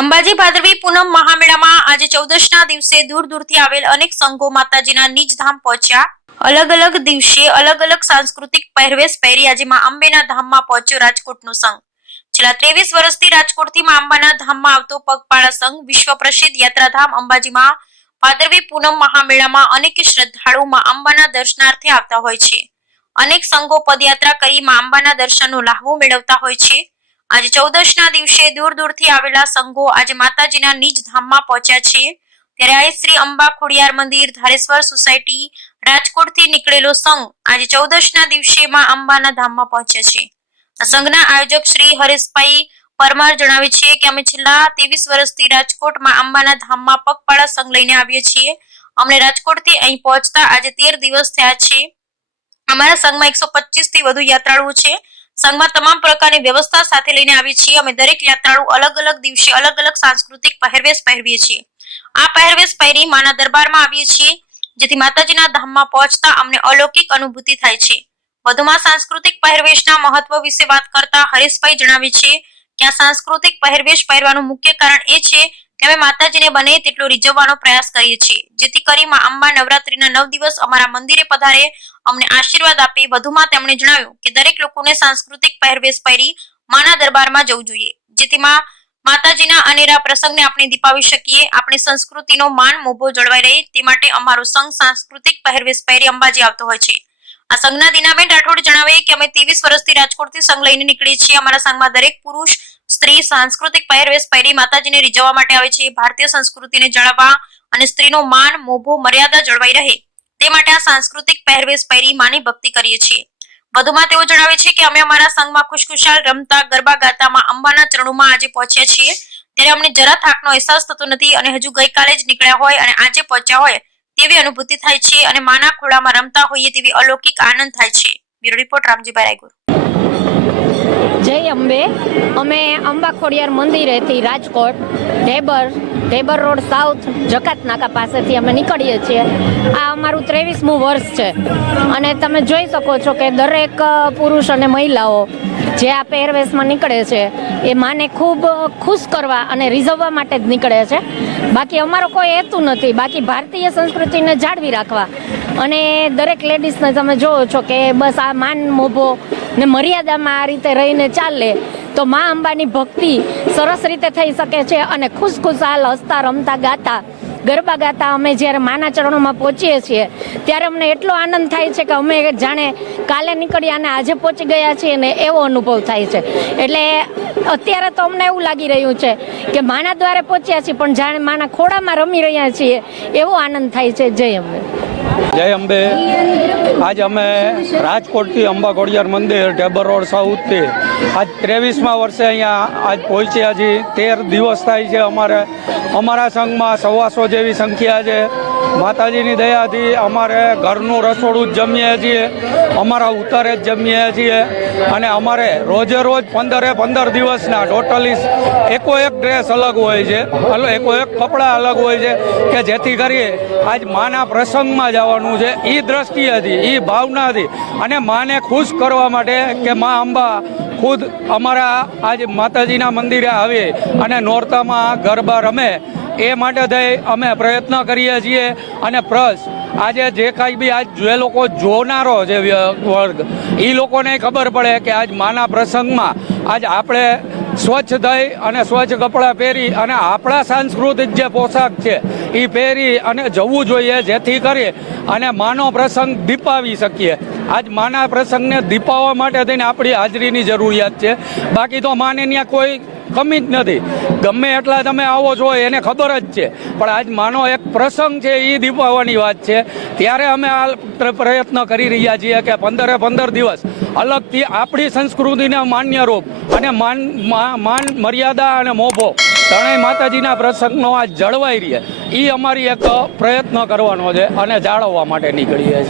અંબાજી ભાદરવી પૂનમ મહામેળામાં આજે 14ના દિવસે દૂર દૂરથી આવેલ અનેક સંઘો માતાજીના નિજ ધામ પહોંચ્યા। અલગ અલગ દિવસે અલગ અલગ સાંસ્કૃતિક પહેરવેશ પહેરી આજે માં અંબેના ધામમાં પહોંચ્યો રાજકોટનો સંઘ। છેલ્લા 23 વર્ષથી રાજકોટથી માં અંબાના ધામમાં આવતો પગપાળા સંઘ વિશ્વ પ્રસિદ્ધ યાત્રાધામ અંબાજીમાં ભાદરવી પૂનમ મહામેળામાં અનેક શ્રદ્ધાળુ માં અંબાના દર્શનાર્થે આવતા હોય છે। અનેક સંઘો પદયાત્રા કરી માં અંબાના દર્શનનો લાહવો મેળવતા હોય છે। આજે 14ના દિવસે દૂર દૂરથી આવેલા સંઘો આજે માતાજીના નિજ ધામમાં પહોંચ્યા છે। ત્યારે આ શ્રી અંબા ખોડિયાર મંદિર ધારેશ્વર સોસાયટી રાજકોટથી નીકળેલો સંઘ આજે 14ના દિવસે માં અંબાના ધામમાં પહોંચ્યા છે। આ સંઘના આયોજક શ્રી હરેશભાઈ પરમાર જણાવે છે કે અમે છેલ્લા 23 વર્ષથી રાજકોટમાં અંબાના ધામમાં પગપાળા સંઘ લઈને આવીએ છીએ। અમને રાજકોટથી અહીં પહોંચતા આજે 13 દિવસ થયા છે। અમારા સંઘમાં 125 થી વધુ યાત્રાળુઓ છે। સંઘમાં તમામ પ્રકારની વ્યવસ્થા સાથે લઈને આવીએ છીએ। અમે દરેક યાત્રાળુ અલગ અલગ દિવસે અલગ અલગ સાંસ્કૃતિક પહેરવેશ પહેરીએ છીએ। આ પહેરવેશ પહેરી માના દરબારમાં આવીએ છીએ, જેથી માતાજીના ધામમાં પહોંચતા અમને અલૌકિક અનુભૂતિ થાય છે। વધુમાં સાંસ્કૃતિક પહેરવેશના મહત્વ વિશે વાત કરતા હરેશભાઈ જણાવે છે કે આ સાંસ્કૃતિક પહેરવેશ પહેરવાનું મુખ્ય કારણ એ છે કે અમે માતાજીને બને તેટલો રીઝવવાનો પ્રયાસ કરીએ છીએ, જેથી કરી માં અંબા નવરાત્રીના 9 દિવસ અમારા મંદિરે પધારે, અમને આશીર્વાદ આપે। વધુમાં તેમણે જણાવ્યું કે દરેક લોકોને સાંસ્કૃતિક પહેરવેશ પહેરી માના દરબારમાં જવું જોઈએ, જેથી માતાજીના અનેરા પ્રસંગને આપણે દીપાવી શકીએ। આપણી સંસ્કૃતિનો માન મોભો જળવાઈ રહે તે માટે અમારો સંઘ સાંસ્કૃતિક પહેરવેશ પહેરી અંબાજી આવતો હોય છે। આ સંઘના દીનાબેન રાઠોડ જણાવે કે અમે 23 વર્ષથી રાજકોટથી સંઘ લઈને નીકળીએ છીએ। અમારા સંઘમાં દરેક પુરુષ સ્ત્રી સાંસ્કૃતિક પહેરવેશ પહેરી માતાજીને રીઝવવા માટે આવે છે। ભારતીય સંસ્કૃતિને જાળવવા અને સ્ત્રીનો માન મોભો મર્યાદા જળવાઈ રહે તે માટે આ સાંસ્કૃતિક પહેરવેશ પહેરી માની ભક્તિ કરીએ છીએ। વધુમાં તેઓ જણાવે છે કે અમે અમારા સંઘમાં ખુશખુશાલ રમતા ગરબા ગાતામાં અંબાના ચરણોમાં આજે પહોંચ્યા છીએ, ત્યારે અમને જરા થાકનો અહેસાસ થતો નથી અને હજુ ગઈકાલે જ નીકળ્યા હોય અને આજે પહોંચ્યા હોય તેવી અનુભૂતિ થાય છે અને માના ખોળામાં રમતા હોઈએ તેવી અલૌકિક આનંદ થાય છે। Bureau report Ramjibhai Raygur. જય અંબે। અમે અંબા ખોડિયાર મંદિરેથી રાજકોટ ઢેબર રોડ સાઉથ જકાત નાકા પાસેથી અમે નીકળીએ છીએ। આ અમારું 23મું વર્ષ છે અને તમે જોઈ શકો છો કે દરેક પુરુષ અને મહિલાઓ જે આ પહેરવેશમાં નીકળે છે એ માને ખૂબ ખુશ કરવા અને રીઝવવા માટે જ નીકળે છે। બાકી અમારો કોઈ હેતુ નથી, બાકી ભારતીય સંસ્કૃતિને જાળવી રાખવા અને દરેક લેડીઝને તમે જોવો છો કે બસ આ માન મોભો ને મર્યાદામાં આ રીતે રહીને ચાલે તો મા અંબાની ભક્તિ સરસ રીતે થઈ શકે છે અને ખુશખુશાલ હસતા રમતા ગાતા ગરબા ગાતા અમે જ્યારે માના ચરણોમાં પહોંચીએ છીએ ત્યારે અમને એટલો આનંદ થાય છે કે અમે જાણે કાલે નીકળ્યા અને આજે પહોંચી ગયા છીએ ને એવો અનુભવ થાય છે। એટલે અત્યારે તો અમને એવું લાગી રહ્યું છે કે માના દ્વારે પહોંચ્યા છીએ પણ જાણે માના ખોળામાં રમી રહ્યા છીએ એવો આનંદ થાય છે। જય અંબે। જય અંબે। આજ અમે રાજકોટથી અંબા ખોડિયાર મંદિર ઢેબર રોડ સાઉથથી આજ 23મા વર્ષે અહીંયા આજ પહોંચ્યા છીએ। 13 દિવસ થાય છે। અમારા સંઘમાં 125 જેવી સંખ્યા છે। માતાજીની દયાથી અમારે ઘરનું રસોડું જ જમીએ છીએ, અમારા ઉતારે જ જમીએ છીએ અને અમારે રોજે રોજ 15 દિવસના ટોટલી એકો એક ડ્રેસ અલગ હોય છે, એકો એક કપડાં અલગ હોય છે કે જેથી કરી આજ માના પ્રસંગમાં જવાનું છે એ દ્રષ્ટિએથી એ ભાવનાથી અને માને ખુશ કરવા માટે કે મા અંબા ખુદ અમારા આજ માતાજીના મંદિરે આવે અને નોરતામાં ગરબા રમે એ માટે થઈ અમે પ્રયત્ન કરીએ છીએ। અને પ્લસ આજે જે કાંઈ બી આજ જે લોકો જોનારો છે વર્ગ એ લોકોને ખબર પડે કે આજ માના પ્રસંગમાં આજ આપણે સ્વચ્છ થઈ અને સ્વચ્છ કપડાં પહેરી અને આપણા સાંસ્કૃતિક જે પોશાક છે એ પહેરી અને જવું જોઈએ, જેથી કરી અને માનો પ્રસંગ દીપાવી શકીએ। આજ માના પ્રસંગને દીપાવવા માટે થઈને આપણી હાજરીની જરૂરિયાત છે, બાકી તો માને ત્યાં કોઈ કમી જ નથી। ગમે એટલા તમે આવો છો એને ખબર જ છે, પણ આજ માનો એક પ્રસંગ છે એ દીપાવવાની વાત છે, ત્યારે અમે આ પ્રયત્ન કરી રહ્યા છીએ કે 15 દિવસ અલગથી આપણી સંસ્કૃતિને માન્ય રૂપ અને માન મર્યાદા અને મોભો ત્રણેય માતાજીના પ્રસંગનો આ જળવાઈ રહે એ અમારી એક પ્રયત્ન કરવાનો છે અને જાળવવા માટે નીકળીએ છીએ।